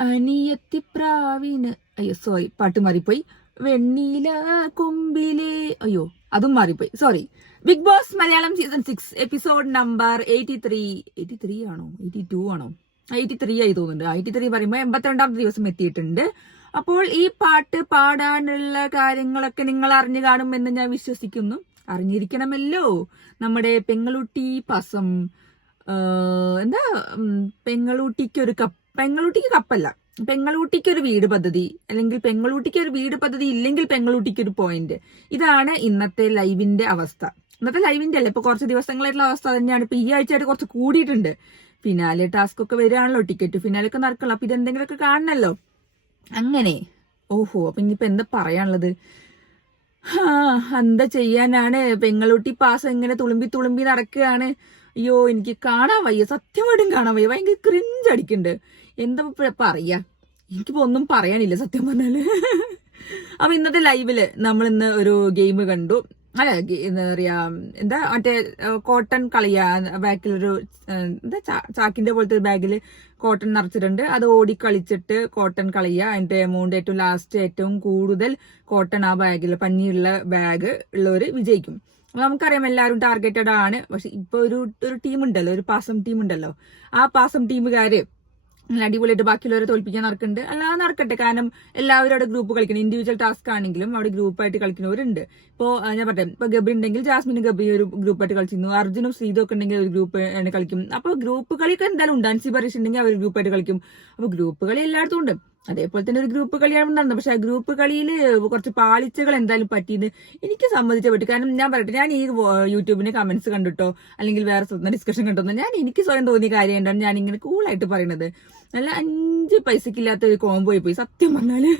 അനിയത്തിപ്രാവിന് അയ്യോ സോറി പാട്ട് മാറിപ്പോയി. വെണ്ണീല കൊമ്പിലെ അയ്യോ അതും മാറിപ്പോയി, sorry. Bigg Boss Malayalam season 6 episode number 83 ആണോ 82 ആണോ 83 ആയി തോന്നുന്നുണ്ട്. 83 പറയുമ്പോൾ 82ാമത്തെ ദിവസം എത്തിയിട്ടുണ്ട്. അപ്പോൾ ഈ പാട്ട് പാടാനുള്ള കാര്യങ്ങളൊക്കെ നിങ്ങൾ അറിഞ്ഞു കാണുമെന്ന് ഞാൻ വിശ്വസിക്കുന്നു. അറിഞ്ഞിരിക്കണമല്ലോ. നമ്മുടെ പെങ്ങളൂട്ടി പാസം എന്താ പെങ്ങളൂട്ടിക്ക് കപ്പല്ല, പെങ്ങളൂട്ടിക്ക് ഒരു വീട് പദ്ധതി, അല്ലെങ്കിൽ പെങ്ങളൂട്ടിക്ക് ഒരു വീട് പദ്ധതി ഇല്ലെങ്കിൽ പെങ്ങളൂട്ടിക്ക് ഒരു പോയിന്റ്. ഇതാണ് ഇന്നത്തെ ലൈവിന്റെ അവസ്ഥ. ഇന്നത്തെ ലൈവിന്റെ അല്ല, ഇപ്പൊ കുറച്ച് ദിവസങ്ങളായിട്ടുള്ള അവസ്ഥ തന്നെയാണ്. ഇപ്പൊ ഈ ആഴ്ചയായിട്ട് കുറച്ച് കൂടിയിട്ടുണ്ട്. ഫിനാലെ ടാസ്ക് ഒക്കെ വരികയാണല്ലോ, ടിക്കറ്റ് ഫിനാലൊക്കെ നടക്കണം. അപ്പൊ ഇതെന്തെങ്കിലുമൊക്കെ കാണണല്ലോ. അങ്ങനെ ഓഹോ, അപ്പൊ ഇനിയിപ്പോ എന്താ പറയാനുള്ളത്? എന്താ ചെയ്യാനാണ്, പെങ്ങളൂട്ടി പാസം ഇങ്ങനെ തുളുമ്പി നടക്കുകയാണ്. അയ്യോ എനിക്ക് കാണാൻ വയ്യ, സത്യമായിട്ടും കാണാൻ വയ്യ. ഭയങ്കര ക്രിഞ്ച് അടിക്കുന്നുണ്ട്. എന്താ പറയാ, എനിക്കിപ്പോ ഒന്നും പറയാനില്ല സത്യം പറഞ്ഞാല്. അപ്പൊ ഇന്നത്തെ ലൈവില് നമ്മൾ ഇന്ന് ഒരു ഗെയിം കണ്ടു. അല്ല എന്താ പറയാ, മറ്റേ കോട്ടൺ കളിയാ. ബാക്കിലൊരു ചാക്കിന്റെ പോലത്തെ ഒരു ബാഗില് കോട്ടൺ നിറച്ചിട്ടുണ്ട്. അത് ഓടി കളിച്ചിട്ട് കോട്ടൺ കളിയ. അതിന്റെ എമൗണ്ട് ഏറ്റവും ലാസ്റ്റ് ഏറ്റവും കൂടുതൽ കോട്ടൺ ആ ബാഗിൽ പഞ്ഞിയുള്ള ബാഗ് ഉള്ളവര് വിജയിക്കും. അപ്പൊ നമുക്കറിയാം എല്ലാവരും ടാർഗറ്റഡ് ആണ്. പക്ഷെ ഇപ്പൊ ഒരു ടീം ഉണ്ടല്ലോ, ഒരു പാസം ടീം ഉണ്ടല്ലോ. ആ പാസം ടീമുകാര് അടിപൊളിയായിട്ട് ബാക്കിയുള്ളവരെ തോൽപ്പിക്കാൻ നടക്കുന്നുണ്ട്. അല്ലാതെ നടക്കട്ടെ, കാരണം എല്ലാവരും അവിടെ ഗ്രൂപ്പ് കളിക്കണം. ഇൻഡിവിജ്വൽ ടാസ്ക് ആണെങ്കിലും അവിടെ ഗ്രൂപ്പായിട്ട് കളിക്കുന്നവരുണ്ട്. ഇപ്പോ ഞാൻ പറയട്ടെ, ഇപ്പൊ ഗബ്രി ഉണ്ടെങ്കിൽ ജാസ്മിനും ഗബ്രി ഒരു ഗ്രൂപ്പായിട്ട് കളിച്ചിരുന്നു. അർജുനും ശ്രീതും ഒക്കെ ഉണ്ടെങ്കിൽ ഒരു ഗ്രൂപ്പ് കളിക്കും. അപ്പൊ ഗ്രൂപ്പ് കളിയൊക്കെ എന്തായാലും ഉണ്ട്. അൻസി ബറീഷ് ഉണ്ടെങ്കിൽ അവർ ഗ്രൂപ്പായിട്ട് കളിക്കും. അപ്പൊ ഗ്രൂപ്പ് കളി എല്ലായിടത്തും ഉണ്ട്. അതേപോലെ തന്നെ ഒരു ഗ്രൂപ്പ് കളിയാണ് നടന്നത്. പക്ഷെ ആ ഗ്രൂപ്പ് കളിയിൽ കുറച്ച് പാളിച്ചകൾ എന്തായാലും പറ്റിയത് എനിക്ക് സമ്മതിച്ചേ പറ്റും. കാരണം ഞാൻ പറയട്ടെ, ഞാൻ ഈ യൂട്യൂബിന് കമന്റ്സ് കണ്ടിട്ടോ അല്ലെങ്കിൽ വേറെ ഡിസ്കഷൻ കണ്ടോ, എനിക്ക് സ്വയം തോന്നിയ കാര്യം എന്താണ് ഞാൻ ഇങ്ങനെ കൂളായിട്ട് പറയുന്നത്. നല്ല 5 പൈസക്കില്ലാത്ത ഒരു കോംബോ ആയി പോയി സത്യം പറഞ്ഞാല്.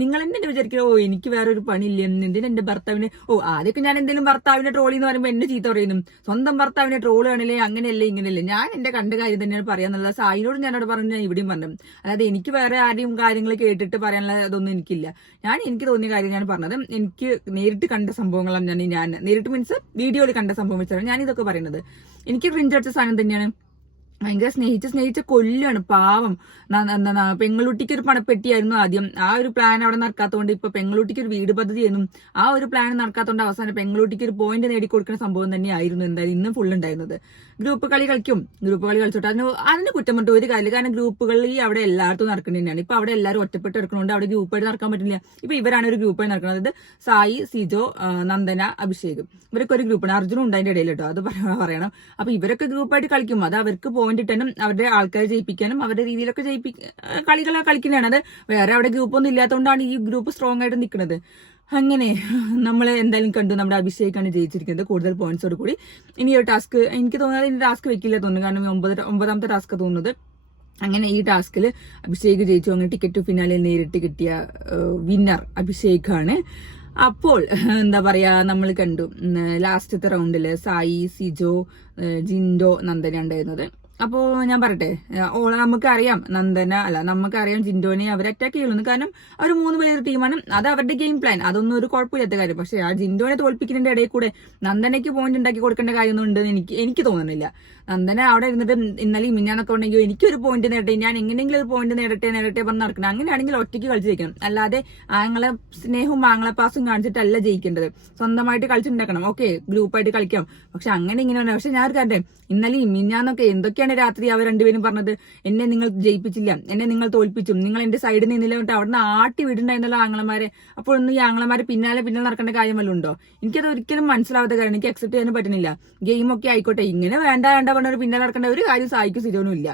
നിങ്ങൾ എന്നെ വിചാരിക്കുക, ഓ എനിക്ക് വേറൊരു പണിയില്ല, എന്തിനാ എന്റെ ഭർത്താവിനെ ആദ്യമൊക്കെ ഞാൻ എന്തെങ്കിലും ഭർത്താവിനെ ട്രോളി എന്ന് പറയുമ്പോൾ എന്നെ ചീത്ത പറയുന്നു. സ്വന്തം ഭർത്താവിനെ ട്രോൾ ആണല്ലേ, അങ്ങനെയല്ലേ ഇങ്ങനെയല്ലേ. ഞാൻ എന്റെ കണ്ട കാര്യം തന്നെയാണ് പറയാന്നുള്ളത്. സായിനോട് ഞാനോട് പറഞ്ഞു, ഞാൻ ഇവിടെയും പറഞ്ഞു. അതായത് എനിക്ക് വേറെ ആരെയും കാര്യങ്ങൾ കേട്ടിട്ട് പറയാനുള്ള ഇതൊന്നും എനിക്കില്ല. എനിക്ക് തോന്നിയ കാര്യം ഞാൻ പറഞ്ഞത്. എനിക്ക് നേരിട്ട് കണ്ട സംഭവങ്ങളാണ് ഞാൻ നേരിട്ട് മീൻസ് വീഡിയോയിൽ കണ്ട സംഭവം വെച്ചാണ് ഞാൻ ഇതൊക്കെ പറയുന്നത്. എനിക്ക് ക്രിഞ്ച് അടിച്ച സാധനം തന്നെയാണ്. ഭയങ്കര സ്നേഹിച്ച് കൊല്ലാണ് പാവം. പെങ്ങളൂട്ടിക്ക് ഒരു പണപ്പെട്ടിയായിരുന്നു ആദ്യം. ആ ഒരു പ്ലാൻ അവിടെ നടക്കാത്തതുകൊണ്ട് ഇപ്പൊ പെങ്ങളൂട്ടിക്ക് ഒരു വീട് പദ്ധതിയായിരുന്നു. ആ ഒരു പ്ലാൻ നടക്കാത്തതുകൊണ്ട് അവസാനം പെങ്ങളൂട്ടിക്ക് ഒരു പോയിന്റ് നേടിക്കൊടുക്കുന്ന സംഭവം തന്നെയായിരുന്നു എന്തായാലും ഇന്നും ഫുൾ ഉണ്ടായിരുന്നത്. ഗ്രൂപ്പ് കളി കളിച്ചോട്ടെ, അതിന് കുറ്റം പറഞ്ഞിട്ട് ഒരു കാര്യം. കാരണം ഗ്രൂപ്പ് കളി അവിടെ എല്ലായിടത്തും നടക്കുന്നത് തന്നെയാണ്. ഇപ്പൊ അവിടെ എല്ലാവരും ഒറ്റപ്പെട്ട് എടുക്കണോണ്ട് അവിടെ ഗ്രൂപ്പായിട്ട് നടക്കാൻ പറ്റില്ല. ഇപ്പൊ ഇവരാണ് ഒരു ഗ്രൂപ്പായി നടക്കുന്നത്. സായി, സിജോ, നന്ദന, അഭിഷേക്, ഇവരൊക്കെ ഒരു ഗ്രൂപ്പാണ്. അർജുനും ഉണ്ട് അതിന്റെ ഇടയിൽ കേട്ടോ, അത് പറയണം. അപ്പൊ ഇവരൊക്കെ ഗ്രൂപ്പായിട്ട് കളിക്കും. അത് അവർക്ക് പോയിന്റിട്ടാനും അവരുടെ ആൾക്കാരെ ജയിപ്പിക്കാനും അവരുടെ രീതിയിലൊക്കെ കളികളെ കളിക്കുന്നതാണ്. അത് വേറെ അവിടെ ഗ്രൂപ്പൊന്നും ഇല്ലാത്തതുകൊണ്ടാണ് ഈ ഗ്രൂപ്പ് സ്ട്രോങ് ആയിട്ട് നിൽക്കുന്നത്. അങ്ങനെ നമ്മൾ എന്തായാലും കണ്ടു, നമ്മുടെ അഭിഷേകാണ് ജയിച്ചിരിക്കുന്നത് കൂടുതൽ പോയിന്റ്സോട് കൂടി. ഇനി ഒരു ടാസ്ക് എനിക്ക് തോന്നുന്നത് ഇനി ടാസ്ക് വെക്കില്ല തോന്നുന്നു, കാരണം 9ാമത്തെ ടാസ്ക് തോന്നുന്നത്. അങ്ങനെ ഈ ടാസ്കിൽ അഭിഷേക് ജയിച്ചു. അങ്ങനെ ടിക്കറ്റ് ടു ഫിനാലിൽ നേരിട്ട് കിട്ടിയ വിന്നർ അഭിഷേകാണ്. അപ്പോൾ എന്താ പറയാ, നമ്മൾ കണ്ടു ലാസ്റ്റത്തെ റൗണ്ടില് സായി, സിജോ, ജിൻഡോ, നന്ദന ഉണ്ടായിരുന്നത്. അപ്പോ ഞാൻ പറയട്ടെ, നമുക്കറിയാം നമുക്കറിയാം ജിൻഡോനെ അവർ അറ്റാക്ക് ചെയ്യുന്നു. കാരണം അവർ 3 പേര് ടീമാണ്. അത് അവരുടെ ഗെയിം പ്ലാൻ, അതൊന്നും ഒരു കുഴപ്പമില്ലാത്ത കാര്യം. പക്ഷെ ആ ജിൻഡോനെ തോൽപ്പിക്കുന്നതിന്റെ ഇടയിൽ കൂടെ നന്ദനയ്ക്ക് പോയിന്റ് ഉണ്ടാക്കി കൊടുക്കേണ്ട കാര്യമൊന്നും ഉണ്ടെന്ന് എനിക്ക് തോന്നുന്നില്ല. നന്ദന അവിടെ ഇരുന്നിട്ട് ഇന്നലെയും മിഞ്ഞാന്നൊക്കെ ഉണ്ടെങ്കിൽ എനിക്കൊരു പോയിന്റ് നേടട്ടെ, ഞാൻ എങ്ങനെയെങ്കിലും ഒരു പോയിന്റ് നേടട്ടെ പറഞ്ഞ് നടക്കണം. അങ്ങനെയാണെങ്കിൽ ഒറ്റയ്ക്ക് കളിച്ച് ജയിക്കണം. അല്ലാതെ ആങ്ങളെ സ്നേഹവും ആങ്ങളെ പാസും കാണിച്ചിട്ടല്ല ജയിക്കേണ്ടത്. സ്വന്തമായിട്ട് കളിച്ചിട്ടുണ്ടാക്കണം. ഓക്കെ, ഗ്രൂപ്പായിട്ട് കളിക്കാം. പക്ഷെ അങ്ങനെ ഇങ്ങനെ. പക്ഷെ ഞാൻ ഒരു കാര്യം, ഇന്നലെയും മിഞ്ഞാന്നൊക്കെ എന്തൊക്കെയാണ് രാത്രി അവർ രണ്ടുപേരും പറഞ്ഞത്? എന്നെ നിങ്ങൾ ജയിപ്പിച്ചില്ല, എന്നെ നിങ്ങൾ തോൽപ്പിച്ചു, നിങ്ങൾ എന്റെ സൈഡിൽ നിന്നില്ല എന്നിട്ട് അവിടുന്ന് ആട്ടി വിടുണ്ടായിരുന്നല്ലോ ആങ്ങളമാരെ. അപ്പോൾ ഒന്നും ഈ ആങ്ങളമാരെ പിന്നാലെ നടക്കേണ്ട കാര്യം വല്ലതും ഉണ്ടോ? എനിക്കത് ഒരിക്കലും മനസ്സിലാവാത്ത കാര്യം, എനിക്ക് അക്സെപ്റ്റ് ചെയ്യാനും പറ്റുന്നില്ല. ഗെയിമൊക്കെ ആയിക്കോട്ടെ, ഇങ്ങനെ വേണ്ട പറഞ്ഞ പിന്നാലെ നടക്കേണ്ട ഒരു കാര്യം സായിക്കും സിജോനും ഇല്ല.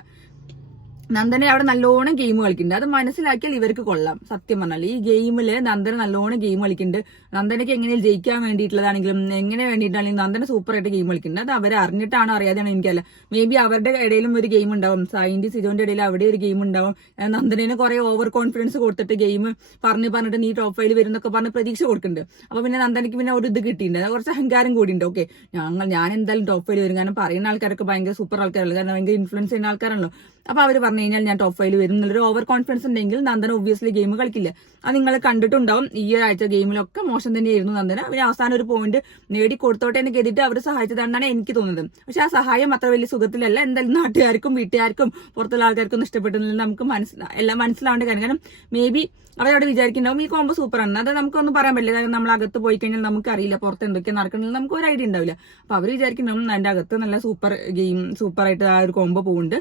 നന്ദന അവിടെ നല്ലോണം ഗെയിം കളിക്കുന്നുണ്ട്. അത് മനസ്സിലാക്കിയാൽ ഇവർക്ക് കൊള്ളാം. സത്യം പറഞ്ഞാൽ ഈ ഗെയിമില് നന്ദന നല്ലോണം ഗെയിം കളിക്കുന്നുണ്ട്. നന്ദനയ്ക്ക് എങ്ങനെയും ജയിക്കാൻ വേണ്ടിയിട്ടുള്ളതാണെങ്കിലും എങ്ങനെ വേണ്ടിയിട്ടാണെങ്കിലും നന്ദന സൂപ്പറായിട്ട് ഗെയിം കളിക്കുന്നുണ്ട്. അത് അവരെ അറിഞ്ഞിട്ടാണോ അറിയാതെയാണോ എനിക്കല്ല. മേ ബി അവരുടെ ഇടയിലും ഒരു ഗെയിം ഉണ്ടാവും. സായിന്റെ സിജോന്റെ ഇടയിൽ അവിടെ ഒരു ഗെയിം ഉണ്ടാവും. നന്ദനന് കുറെ ഓവർ കോൺഫിഡൻസ് കൊടുത്തിട്ട് ഗെയിം പറഞ്ഞിട്ട് നീ ടോപ്പ് 5 വരുന്നൊക്കെ പറഞ്ഞ് പ്രതീക്ഷ കൊടുക്കുന്നുണ്ട്. അപ്പൊ പിന്നെ നന്ദനയ്ക്ക് പിന്നെ ഒരു ഇത് കിട്ടിയിട്ടുണ്ട്, കുറച്ച് അഹങ്കാരം കൂടിയുണ്ട്. ഓക്കെ, ഞാൻ എന്തായാലും ടോപ്പ് 5 വരും. കാരണം പറയുന്ന ആൾക്കാരൊക്കെ ഭയങ്കര സൂപ്പർ ആൾക്കാരല്ലോ, കാരണം ഭയങ്കര ഇൻഫ്ലുവൻസ് ചെയ്യുന്ന ആൾക്കാരാണല്ലോ. അപ്പൊ അവർ പറഞ്ഞു കഴിഞ്ഞാൽ ഞാൻ ടോപ്പ് 5 വരും എന്നുള്ളൊരു ഓവർ കോൺഫിഡൻസ് ഉണ്ടെങ്കിൽ നന്ദന ഒബ്വിയസ്ലി ഗെയിം കളിക്കില്ല. അത് നിങ്ങൾ കണ്ടിട്ടുണ്ടാവും. ഈ ആഴ്ച ഗെയിമിലൊക്കെ മോശം തന്നെയായിരുന്നു നന്ദന. അവര് അവസാനം ഒരു പോയിന്റ് നേടി കൊടുത്തോട്ടെ എന്ന് കരുതിയിട്ട് അവർ സഹായിച്ചതാണെന്നാണ് എനിക്ക് തോന്നുന്നത്. പക്ഷെ ആ സഹായം അത്ര വലിയ സുഖത്തിലല്ല. എന്തായാലും നാട്ടുകാർക്കും വീട്ടുകാർക്കും പുറത്തുള്ള ആൾക്കാർക്കും ഇഷ്ടപ്പെട്ടുന്നില്ല നമുക്ക് എല്ലാം മനസ്സിലാവേണ്ട കാര്യം. കാരണം മേ ബി അവരവിടെ വിചാരിക്കുന്നുണ്ടാവും ഈ കോമ്പോ സൂപ്പറാണ്. അത് നമുക്കൊന്നും പറയാൻ പറ്റില്ല. കാരണം നമ്മൾ അകത്ത് പോയി കഴിഞ്ഞാൽ നമുക്കറിയില്ല പുറത്ത് എന്തൊക്കെയാണ് നടക്കുന്നത്, നമുക്ക് ഒരു ഐഡിയ ഉണ്ടാവില്ല. അപ്പൊ അവർ വിചാരിക്കുന്നുണ്ടാവും അതിന്റെ അകത്ത് നല്ല സൂപ്പറായിട്ട് ആ ഒരു കോമ്പോ പോകുന്നുണ്ട്,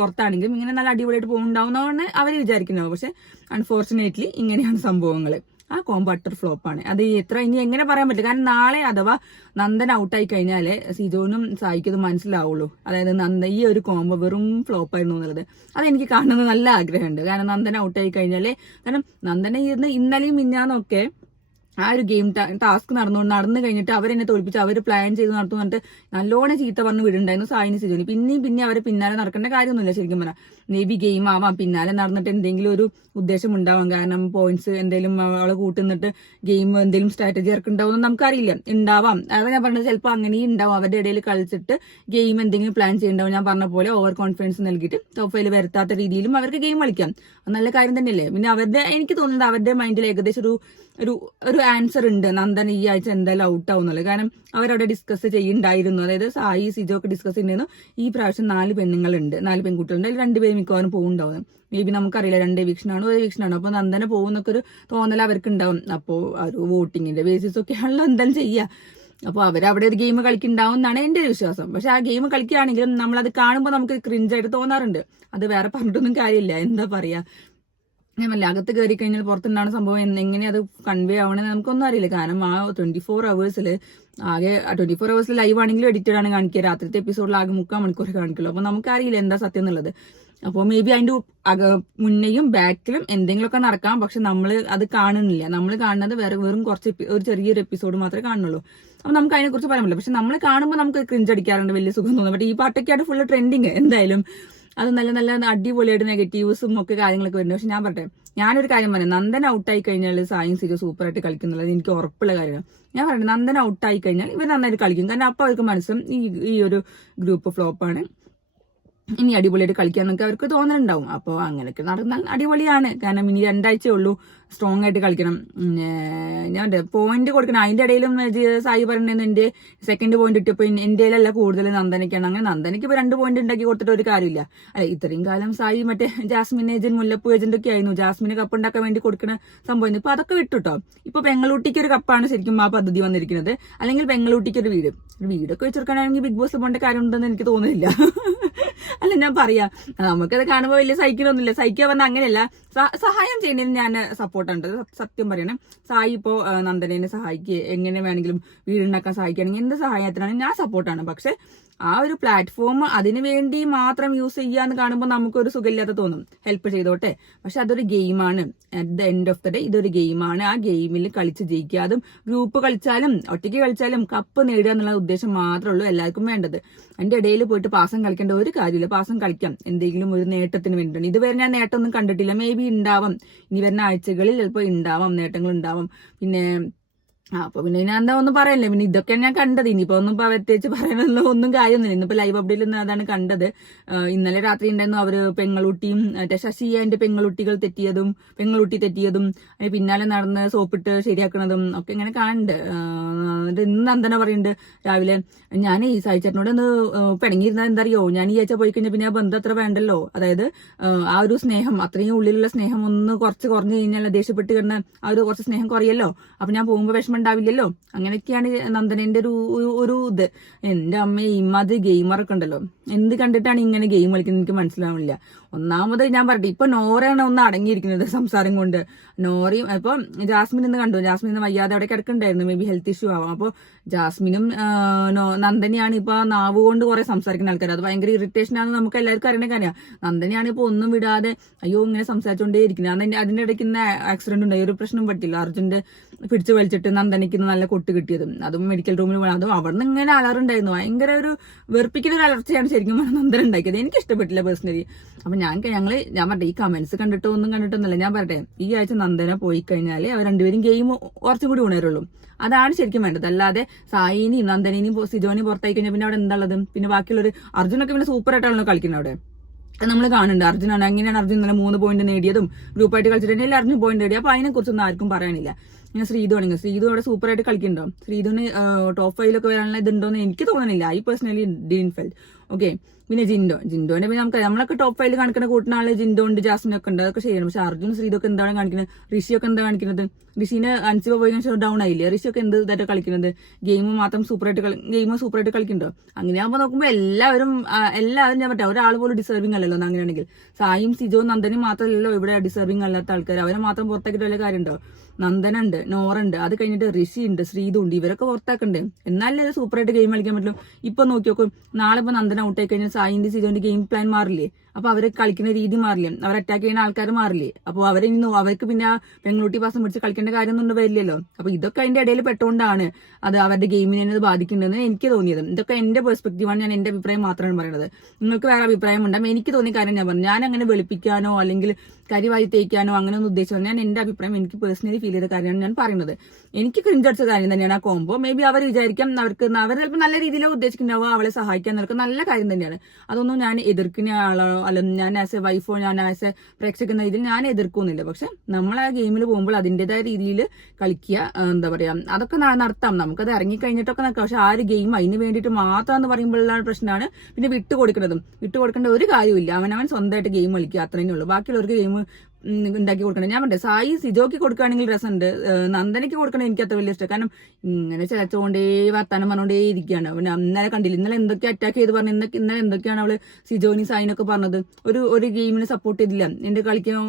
പുറത്താണെങ്കിലും ഇങ്ങനെ നല്ല അടിപൊളിയായിട്ട് പോകുന്നുണ്ടാവുന്നതാണ് അവർ വിചാരിക്കുന്നത്. പക്ഷെ അൺഫോർച്ചുനേറ്റ്ലി ഇങ്ങനെയാണ് സംഭവങ്ങൾ. ആ കോമ്പോ അട്ടർ ഫ്ലോപ്പാണ്. അത് ഇനി എങ്ങനെ പറയാൻ പറ്റില്ല. കാരണം നാളെ അഥവാ നന്ദൻ ഔട്ടായി കഴിഞ്ഞാലേ സിജോനും സായിക്കും ഇത് മനസ്സിലാവുള്ളൂ. അതായത് ഈ ഒരു കോമ്പോ വെറും ഫ്ലോപ്പായിരുന്നു എന്നുള്ളത്. അതെനിക്ക് കാണുന്നത് നല്ല ആഗ്രഹമുണ്ട്. കാരണം നന്ദൻ ഔട്ടായി കഴിഞ്ഞാലേ, കാരണം നന്ദനെ ഇന്നലെയും മിന്നാന്നൊക്കെ ആ ഒരു ഗെയിം ടാസ്ക് നടന്നു കഴിഞ്ഞിട്ട് അവരെന്നെ തോൽപ്പിച്ച് അവർ പ്ലാൻ ചെയ്ത് നടത്തും പറഞ്ഞിട്ട് നല്ലോണം ചീത്ത പറഞ്ഞ് വിടുണ്ടായിരുന്നു സായിനി സിജോനി. പിന്നെ അവരെ പിന്നാലെ നടക്കേണ്ട കാര്യമൊന്നുമില്ല. ശരിക്കും പറഞ്ഞാൽ മേ ബി ഗെയിം ആവാം, പിന്നാലെ നടന്നിട്ട് എന്തെങ്കിലും ഒരു ഉദ്ദേശം ഉണ്ടാവാം. കാരണം പോയിന്റ്സ് എന്തെങ്കിലും അവളെ കൂട്ടുന്നിട്ട് ഗെയിം എന്തെങ്കിലും സ്ട്രാറ്റജി ഇറക്കുണ്ടാവും എന്ന് നമുക്കറിയില്ല. ഉണ്ടാവാം. അതാണ് ഞാൻ പറഞ്ഞത്. ചിലപ്പോൾ അങ്ങനെയും ഉണ്ടാവും. അവരുടെ ഇടയിൽ കളിച്ചിട്ട് ഗെയിം എന്തെങ്കിലും പ്ലാൻ ചെയ്യുന്നുണ്ടാവും. ഞാൻ പറഞ്ഞ പോലെ ഓവർ കോൺഫിഡൻസ് നൽകിയിട്ട് ടോപ്പ് 5 വരുത്താത്ത രീതിയിലും അവർക്ക് ഗെയിം കളിക്കാം. നല്ല കാര്യം തന്നെയല്ലേ. പിന്നെ എനിക്ക് തോന്നുന്നത് അവരുടെ മൈൻഡിൽ ഏകദേശം ഒരു ആൻസർ ഉണ്ട്. നന്ദൻ ഈ ആഴ്ച എന്തായാലും ഔട്ട് ആവുന്നുള്ളത്. കാരണം അവരവിടെ ഡിസ്കസ് ചെയ്യുന്നുണ്ടായിരുന്നു. അതായത് സായി സിജോ ഒക്കെ ഡിസ്കസ് ചെയ്യുന്നു. ഈ പ്രാവശ്യം 4 പെണ്ണുങ്ങളുണ്ട്, 4 പെൺകുട്ടികളുണ്ട്. അതിൽ 2 പേര് മിക്കവാറും പോകുന്നുണ്ടാവും. മേ ബി നമുക്കറിയില്ല 2 എവിക്ഷനാണോ 1 എവിക്ഷനാണോ. അപ്പൊ നന്ദന പോകുന്നൊക്കെ ഒരു തോന്നൽ അവർക്ക് ഉണ്ടാവും. അപ്പോ ഒരു വോട്ടിങ്ങിന്റെ ബേസിസ് ഒക്കെ ആണല്ലോ എന്തായാലും ചെയ്യുക. അപ്പോൾ അവരവിടെ ഒരു ഗെയിം കളിക്കുന്നുണ്ടാവും എന്നാണ് എന്റെ ഒരു വിശ്വാസം. പക്ഷെ ആ ഗെയിം കളിക്കുകയാണെങ്കിലും നമ്മളത് കാണുമ്പോൾ നമുക്ക് ക്രിഞ്ചായിട്ട് തോന്നാറുണ്ട്. അത് വേറെ പറഞ്ഞിട്ടൊന്നും കാര്യമില്ല. എന്താ പറയാ, ഞാൻ അകത്ത് കയറി കഴിഞ്ഞാൽ പുറത്തുണ്ടാവുന്ന സംഭവം എങ്ങനെ അത് കൺവേ ആവണമെന്ന് നമുക്കൊന്നും അറിയില്ല. കാരണം ആ 24 hours ആകെ 24 hours ലൈവ് ആണെങ്കിലും എഡിറ്റഡ് ആണ് കാണിക്കുക. രാത്രിത്തെ എപ്പിസോഡിൽ ആകെ 3/4 മണിക്കൂർ കാണിക്കുള്ളൂ. അപ്പൊ നമുക്കറിയില്ല എന്താ സത്യം എന്നുള്ളത്. അപ്പോൾ മേ ബി അതിന്റെ മുന്നേയും ബാക്കിലും എന്തെങ്കിലുമൊക്കെ നടക്കാം. പക്ഷെ നമ്മൾ അത് കാണുന്നില്ല. നമ്മൾ കാണുന്നത് വെറും ഒരു ചെറിയൊരു എപ്പിസോഡ് മാത്രമേ കാണുന്നുള്ളൂ. അപ്പൊ നമുക്ക് അതിനെ കുറിച്ച് പറയാൻ പറ്റില്ല. പക്ഷെ നമ്മൾ കാണുമ്പോൾ നമുക്ക് ക്രിഞ്ചടിക്കാറുണ്ട്, വലിയ സുഖം തോന്നുന്നു. ബട്ട് ഈ പാട്ടൊക്കെയാണ് ഫുള്ള് ട്രെൻഡിങ്. എന്തായാലും അത് നല്ല അടിപൊളിയായിട്ട് നെഗറ്റീവ്സും ഒക്കെ കാര്യങ്ങളൊക്കെ വരുന്നുണ്ട്. പക്ഷെ ഞാൻ പറയട്ടെ, ഞാനൊരു കാര്യം പറയാം. നന്ദൻ ഔട്ടായി കഴിഞ്ഞാൽ സായും സിജോ സൂപ്പറായിട്ട് കളിക്കുന്നുള്ളത് എനിക്ക് ഉറപ്പുള്ള കാര്യമാണ്. ഞാൻ പറയട്ടെ, നന്ദൻ ഔട്ടായി കഴിഞ്ഞാൽ ഇവർ നന്നായിട്ട് കളിക്കും. കാരണം അപ്പൊ അവർക്ക് മനസ്സിലും ഈ ഒരു ഗ്രൂപ്പ് ഫ്ലോപ്പാണ്, ഇനി അടിപൊളിയായിട്ട് കളിക്കാന്നൊക്കെ അവർക്ക് തോന്നലുണ്ടാവും. അപ്പോൾ അങ്ങനെയൊക്കെ നടന്നാൽ അടിപൊളിയാണ്. കാരണം ഇനി 2 ആഴ്ചയേ ഉള്ളൂ, സ്ട്രോങ് ആയിട്ട് കളിക്കണം. ഞാൻ പോയിന്റ് കൊടുക്കണം. അതിന്റെ ഇടയിലും സായി പറയുന്നത് എന്റെ സെക്കൻഡ് പോയിന്റ് കിട്ടിയപ്പോൾ എന്റെയിലല്ല കൂടുതൽ നന്ദനയ്ക്കാണ്. അങ്ങനെ നന്ദനയ്ക്ക് ഇപ്പൊ 2 പോയിന്റ് ഉണ്ടാക്കി കൊടുത്തിട്ട് ഒരു കാര്യമില്ല. അല്ലെ, ഇത്രയും കാലം സായി മറ്റേ ജാസ്മിൻ ഏജന്റ്, മുല്ലപ്പൂ ഏജന്റ് ഒക്കെ ആയിരുന്നു. ജാസ്മിന് കപ്പ് ഉണ്ടാക്കാൻ വേണ്ടി കൊടുക്കുന്ന സംഭവം ഇപ്പൊ അതൊക്കെ വിട്ടുട്ടോ. ഇപ്പൊ പെങ്ങളൂട്ടിക്ക് ഒരു കപ്പാണ് ശരിക്കും ആ പദ്ധതി വന്നിരിക്കുന്നത്. അല്ലെങ്കിൽ പെങ്ങളൂട്ടിക്ക് ഒരു വീടൊക്കെ വെച്ചെടുക്കാനാണെങ്കിൽ ബിഗ് ബോസ് പോകേണ്ട കാര്യം ഉണ്ടെന്ന് എനിക്ക് തോന്നുന്നില്ല. അല്ല, ഞാൻ പറയാ, നമുക്കത് കാണുമ്പോൾ വലിയ സഹിക്കണമൊന്നുമില്ല. സഹിക്കുക പറഞ്ഞാൽ അങ്ങനെയല്ല, സഹായം ചെയ്യുന്നതിന് ഞാൻ സപ്പോർട്ടുണ്ട്. സത്യം പറയണം, സായി ഇപ്പോ നന്ദനെ സഹായിക്കുക, എങ്ങനെ വേണമെങ്കിലും വീടുണ്ടാക്കാൻ സഹായിക്കുകയാണെങ്കിൽ എന്ത് സഹായത്തിനാണ് ഞാൻ സപ്പോർട്ടാണ്. പക്ഷെ ആ ഒരു പ്ലാറ്റ്ഫോം അതിനു വേണ്ടി മാത്രം യൂസ് ചെയ്യാന്ന് കാണുമ്പോൾ നമുക്കൊരു സുഖമില്ലാത്ത തോന്നും. ഹെൽപ്പ് ചെയ്തോട്ടെ, പക്ഷെ അതൊരു ഗെയിമാണ്. At the end of the day ഇതൊരു ഗെയിമാണ്. ആ ഗെയിമിൽ കളിച്ച് ജയിക്കുക. അതും ഗ്രൂപ്പ് കളിച്ചാലും ഒറ്റയ്ക്ക് കളിച്ചാലും കപ്പ് നേടുക എന്നുള്ള ഉദ്ദേശം മാത്രമേ ഉള്ളൂ എല്ലാവർക്കും വേണ്ടത്. അതിന്റെ ഇടയിൽ പോയിട്ട് പാസം കളിക്കേണ്ട ഒരു കാര്യമില്ല. പാസം കളിക്കാം എന്തെങ്കിലും ഒരു നേട്ടത്തിന് വേണ്ടിയിട്ടാണ്. ഇതുവരെ ഞാൻ നേട്ടമൊന്നും കണ്ടിട്ടില്ല. മേ ബി ഉണ്ടാവാം, ഇനി വരുന്ന ആഴ്ചകളിൽ ചിലപ്പോൾ ഉണ്ടാവാം, നേട്ടങ്ങൾ ഉണ്ടാവാം. പിന്നെ അപ്പൊ പിന്നെ ഞാൻ എന്താ ഒന്നും പറയല്ലേ. പിന്നെ ഇതൊക്കെയാണ് ഞാൻ കണ്ടത്. ഇനിയിപ്പോ ഒന്നും പ്രത്യേകിച്ച് പറയാനുള്ള ഒന്നും കാര്യമൊന്നുമില്ല. ഇന്നിപ്പോ ലൈവ് അപ്ഡേറ്റിൽ നിന്ന് അതാണ് കണ്ടത്. ഇന്നലെ രാത്രി ഉണ്ടായിരുന്നു അവര് പെങ്ങളുട്ടിയും ശശിന്റെ പെങ്ങളുട്ടി തെറ്റിയതും പിന്നാലെ നടന്ന് സോപ്പിട്ട് ശരിയാക്കണതും ഒക്കെ ഇങ്ങനെ കാണുന്നുണ്ട്. ഇന്ന് നന്ദന പറയുന്നുണ്ട് രാവിലെ, ഞാൻ ഈ സായിച്ചേട്ടനോട് ഒന്ന് പിണങ്ങിയിരുന്നത് എന്താ അറിയോ, ഞാൻ ഈ ആഴ്ച പോയി കഴിഞ്ഞാൽ പിന്നെ ആ ബന്ധം അത്ര വേണ്ടല്ലോ. അതായത് ആ ഒരു സ്നേഹം, അത്രയും ഉള്ളിലുള്ള സ്നേഹം ഒന്ന് കുറഞ്ഞു കഴിഞ്ഞാൽ ദേഷ്യപ്പെട്ട് കിടന്ന ആ ഒരു കുറച്ച് സ്നേഹം കുറയല്ലോ. അപ്പൊ ഞാൻ പോകുമ്പോൾ വിഷമം ഉണ്ടാവില്ലല്ലോ. അങ്ങനെയൊക്കെയാണ് നന്ദനന്റെ ഒരു ഇത്. എന്റെ അമ്മ ഇമ്മാതിരി ഗെയിമറൊക്കെ ഉണ്ടല്ലോ, എന്ത് കണ്ടിട്ടാണ് ഇങ്ങനെ ഗെയിം കളിക്കുന്നത് എനിക്ക് മനസ്സിലാവില്ല. ഒന്നാമത് ഞാൻ പറയട്ടെ, ഇപ്പൊ നോറയാണ് ഒന്ന് അടങ്ങിയിരിക്കുന്നത് സംസാരം കൊണ്ട്. നോറയും ഇപ്പൊ ജാസ്മിൻ ഇന്ന് കണ്ടു. ജാസ്മിൻ ഇന്ന് വയ്യാതെ അവിടെ കിടക്കണ്ടായിരുന്നു, മേ ബി ഹെൽത്ത് ഇഷ്യൂ ആവാം. അപ്പൊ ജാസ്മിനും നന്ദനയാണ് ഇപ്പൊ നാവ് കൊണ്ട് കുറെ സംസാരിക്കുന്ന ആൾക്കാർ. അത് ഭയങ്കര ഇറിറ്റേഷൻ ആണെന്ന് നമുക്ക് എല്ലാവർക്കും അറിയണ കാര്യമാണ്. നന്ദനയാണ് ഇപ്പൊ ഒന്നും വിടാതെ അയ്യോ ഇങ്ങനെ സംസാരിച്ചുകൊണ്ടേ ഇരിക്കുന്നത്. അതിന്റെ ഇടയ്ക്ക് ഇന്ന് ആക്സിഡന്റ് ഉണ്ടായി, ഒരു പ്രശ്നം പറ്റില്ല. അർജുന്റെ പിടിച്ചു വലിച്ചിട്ട് നന്ദനയ്ക്ക് നല്ല കൊട്ട് കിട്ടിയതും, അതും മെഡിക്കൽ റൂമിൽ പോകണം. അതും അവിടെ നിന്ന് ഇങ്ങനെ അലറുണ്ടായിരുന്നു. ഭയങ്കര ഒരു വെറുപ്പിക്കുന്ന ഒരു അലർച്ചയാണ് ശരിക്കും നന്ദന ഉണ്ടാക്കിയത്. എനിക്ക് ഇഷ്ടപ്പെട്ടില്ല പേഴ്സണലി. അപ്പൊ ഞാൻ പറയട്ടെ, ഈ കമന്റ്സ് കണ്ടിട്ടൊന്നല്ല. ഞാൻ പറയട്ടെ, ഈ ആഴ്ച നന്ദന പോയി കഴിഞ്ഞാല് അവർ രണ്ടുപേരും ഗെയിം കുറച്ചും കൂടി ഉണരുള്ളൂ. അതാണ് ശരിക്കും വേണ്ടത്. അല്ലാതെ സായിനെയും നന്ദനെയും സിജോനെയും പുറത്തായി കഴിഞ്ഞാൽ പിന്നെ അവിടെ എന്താ ഉള്ളത്? പിന്നെ ബാക്കിയുള്ളൊരു അർജുനൊക്കെ പിന്നെ സൂപ്പർ ആയിട്ടാണല്ലോ കളിക്കുന്നത് അവിടെ. നമ്മൾ കാണുന്നുണ്ട്. അർജുനാണ് അങ്ങനെയാണ് അർജുൻ ഇന്നലെ 3 പോയിന്റ് നേടിയതും ഗ്രൂപ്പായിട്ട് കളിച്ചിട്ടുണ്ടെങ്കിൽ അർജുൻ പോയിന്റ് നേടി. അപ്പൊ അതിനെ കുറിച്ചൊന്നും ആർക്കും പറയാനില്ല. ഇങ്ങനെ ശ്രീതു ആണെങ്കിൽ ശ്രീതു അവിടെ സൂപ്പറായിട്ട് കളിക്കുന്നുണ്ടോ? ശ്രീതുവിന് ടോപ്പ് 5 വരാനുള്ള ഇതുണ്ടോന്ന് എനിക്ക് തോന്നുന്നില്ല. I personally didn't felt. Okay, പിന്നെ ജിൻഡോന്റെ പിന്നെ നമ്മളൊക്കെ ടോപ്പ് 5 കാണിക്കുന്ന കൂട്ടുന്ന ആള് ജിൻഡോ ഉണ്ട്, ജാസ്മിൻ ഒക്കെ ഉണ്ട്, അതൊക്കെ ചെയ്യണം. പക്ഷെ അർജുൻ ശ്രീതൊക്കെ എന്താണ് കാണിക്കുന്നത്? ഋഷിയൊക്കെ എന്താ കാണിക്കുന്നത്? ഋഷിനെ അൻസിബ പോയി ഡൗൺ ആയില്ലേ? ഋഷിയൊക്കെ എന്ത് ഇതായിട്ട് കളിക്കുന്നത്? ഗെയിം മാത്രം സൂപ്പറായിട്ട് കളിക്കുന്നുണ്ടോ? അങ്ങനെയാകുമ്പോൾ നോക്കുമ്പോൾ എല്ലാവരും ഞാൻ പറ്റാ ഒരാൾ പോലും ഡിസേർവിംഗ് അല്ലല്ലോ. അങ്ങനെയാണെങ്കിൽ സായും സിജോ നന്ദനും മാത്രമല്ലല്ലോ ഇവിടെ ഡിസേർവിംഗ് അല്ലാത്ത ആൾക്കാർ. അവരെ മാത്രം പുറത്താക്കിയിട്ട് വല്ല കാര്യമുണ്ടോ? നന്ദനുണ്ട്, നോറുണ്ട്, അത് കഴിഞ്ഞിട്ട് ഋഷി ഉണ്ട്, ശ്രീതു ഉണ്ട്, ഇവരൊക്കെ പുറത്താക്കണ്ടേ? എന്നാലേ സൂപ്പറായിട്ട് ഗെയിം കളിക്കാൻ പറ്റുള്ളൂ. ഇപ്പൊ നോക്കി നോക്കും, നാളെ ഇപ്പൊ നന്ദന ഔട്ടായി കഴിഞ്ഞാൽ സായിന്റെ സിജോന്റെ ഗെയിം പ്ലാൻ മാറില്ലേ? അപ്പൊ അവര് കളിക്കുന്ന രീതി മാറില്ലേ? അവർ അറ്റാക്ക് ചെയ്യുന്ന ആൾക്കാർ മാറില്ലേ? അപ്പൊ അവർക്ക് പിന്നെ പെങ്ങളൂട്ടി പാസം പിടിച്ച് കളിക്കേണ്ട കാര്യമൊന്നും വരില്ലല്ലോ. അപ്പൊ ഇതൊക്കെ അതിന്റെ ഇടയിൽ പെട്ടുകൊണ്ടാണ് അത് അവരുടെ ഗെയിമിനെ അത് ബാധിക്കുന്നുണ്ടെന്ന് എനിക്ക് തോന്നിയത്. ഇതൊക്കെ എന്റെ പെർസ്പെക്റ്റീവാണ്, ഞാൻ എന്റെ അഭിപ്രായം മാത്രമാണ് പറയുന്നത്. നിങ്ങൾക്ക് വേറെ അഭിപ്രായം ഉണ്ടാകും. എനിക്ക് തോന്നിയ കാര്യം ഞാൻ പറഞ്ഞു. ഞാൻ അങ്ങനെ വെളുപ്പിക്കാനോ അല്ലെങ്കിൽ കരിവായി തേക്കാനോ അങ്ങനെ ഒന്നും ഉദ്ദേശിച്ചത്. ഞാൻ എന്റെ അഭിപ്രായം എനിക്ക് പേഴ്സണലി ഫീൽ ചെയ്ത കാര്യമാണ് ഞാൻ പറയുന്നത്. എനിക്ക് ക്രിഞ്ചടിച്ച കാര്യം തന്നെയാണ് ആ കോംബോ. മേ ബി അവർ വിചാരിക്കാം അവർ ചിലപ്പോൾ നല്ല രീതിയിൽ ഉദ്ദേശിക്കുന്നുണ്ടാവുക അവളെ സഹായിക്കാൻ നിൽക്കുക, നല്ല കാര്യം തന്നെയാണ്. അതൊന്നും ഞാൻ എതിർക്കുന്ന ആളോ അല്ല ഞാൻ ആസ് എ വൈഫോ ഞാൻ ആസ് എ പ്രേക്ഷക്കുന്ന രീതിയിൽ ഞാൻ എതിർക്കുന്നില്ല. പക്ഷെ നമ്മൾ ആ ഗെയിമിൽ പോകുമ്പോൾ അതിൻ്റെതായ രീതിയിൽ കളിക്കുക, എന്താ പറയാ, അതൊക്കെ നടത്താം. നമുക്കത് ഇറങ്ങിക്കഴിഞ്ഞിട്ടൊക്കെ നടക്കാം. പക്ഷെ ആ ഒരു ഗെയിം അതിന് വേണ്ടിയിട്ട് മാത്രം എന്ന് പറയുമ്പോഴുള്ള പ്രശ്നമാണ്. പിന്നെ വിട്ടുകൊടുക്കേണ്ട ഒരു കാര്യമില്ല. അവനവൻ സ്വന്തമായിട്ട് ഗെയിം കളിക്കുക, അത്രയേ ഉള്ളൂ. ബാക്കിയുള്ളവർക്ക് ഗെയിം ഉണ്ടാക്കി കൊടുക്കണം. ഞാൻ പറഞ്ഞത് സായി സിജോക്ക് കൊടുക്കുകയാണെങ്കിൽ രസമുണ്ട്, നന്ദനയ്ക്ക് കൊടുക്കണം എനിക്ക് അത്ര വലിയ ഇഷ്ടം. കാരണം ഇങ്ങനെ ചേച്ചോണ്ടേ വർത്താനം പറഞ്ഞോണ്ടേ ഇരിക്കുകയാണ്. അവന് ഇന്നലെ കണ്ടില്ല, ഇന്നലെ എന്തൊക്കെ അറ്റാക്ക് ചെയ്ത് പറഞ്ഞു, ഇന്നലെ എന്തൊക്കെയാണ് അവള് സിജോനി സായിനൊക്കെ പറഞ്ഞത്. ഒരു ഗെയിമിനെ സപ്പോർട്ട് ചെയ്തില്ല, എന്റെ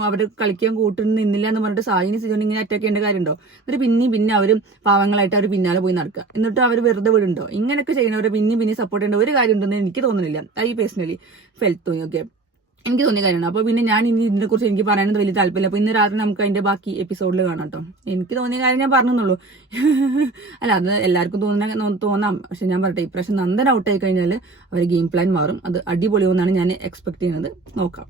അവര് കളിക്കാൻ കൂട്ടുന്നു നിന്നില്ല എന്ന് പറഞ്ഞിട്ട് സായിനി സിജോനി ഇങ്ങനെ അറ്റാക്ക് ചെയ്യേണ്ട കാര്യമുണ്ടോ? എന്നിട്ട് പിന്നെ അവര് പാവങ്ങളായിട്ട് അവർ പിന്നാലെ പോയി നടക്കുക, എന്നിട്ട് അവർ വെറുതെ വിടുണ്ടോ? ഇങ്ങനെയൊക്കെ ചെയ്യുന്നവരെ പിന്നെ സപ്പോർട്ട് ചെയ്യേണ്ട ഒരു കാര്യം ഉണ്ടെന്ന് എനിക്ക് തോന്നുന്നില്ല. ഐ പേഴ്സണലി ഫെൽത്ത് ഓക്കെ എനിക്ക് തോന്നിയ കാര്യമാണ്. അപ്പൊ പിന്നെ ഞാൻ ഇനി ഇതിനെ കുറിച്ച് എനിക്ക് പറയാനത് വലിയ താല്പര്യമില്ല. അപ്പൊ ഇന്ന് രാത്രി നമുക്ക് അതിന്റെ ബാക്കി എപ്പിസോഡിൽ കാണാം കേട്ടോ. എനിക്ക് തോന്നിയ കാര്യം ഞാൻ പറഞ്ഞെന്നുള്ളൂ. അല്ല, അത് എല്ലാവർക്കും തോന്നാം. പക്ഷെ ഞാൻ പറയട്ടെ, ഇപ്രാവശ്യം നന്ദൻ ഔട്ടായി കഴിഞ്ഞാൽ അവർ ഗെയിം പ്ലാൻ മാറും. അത് അടിപൊളിയെന്നാണ് ഞാൻ എക്സ്പെക്ട് ചെയ്യുന്നത്. നോക്കാം.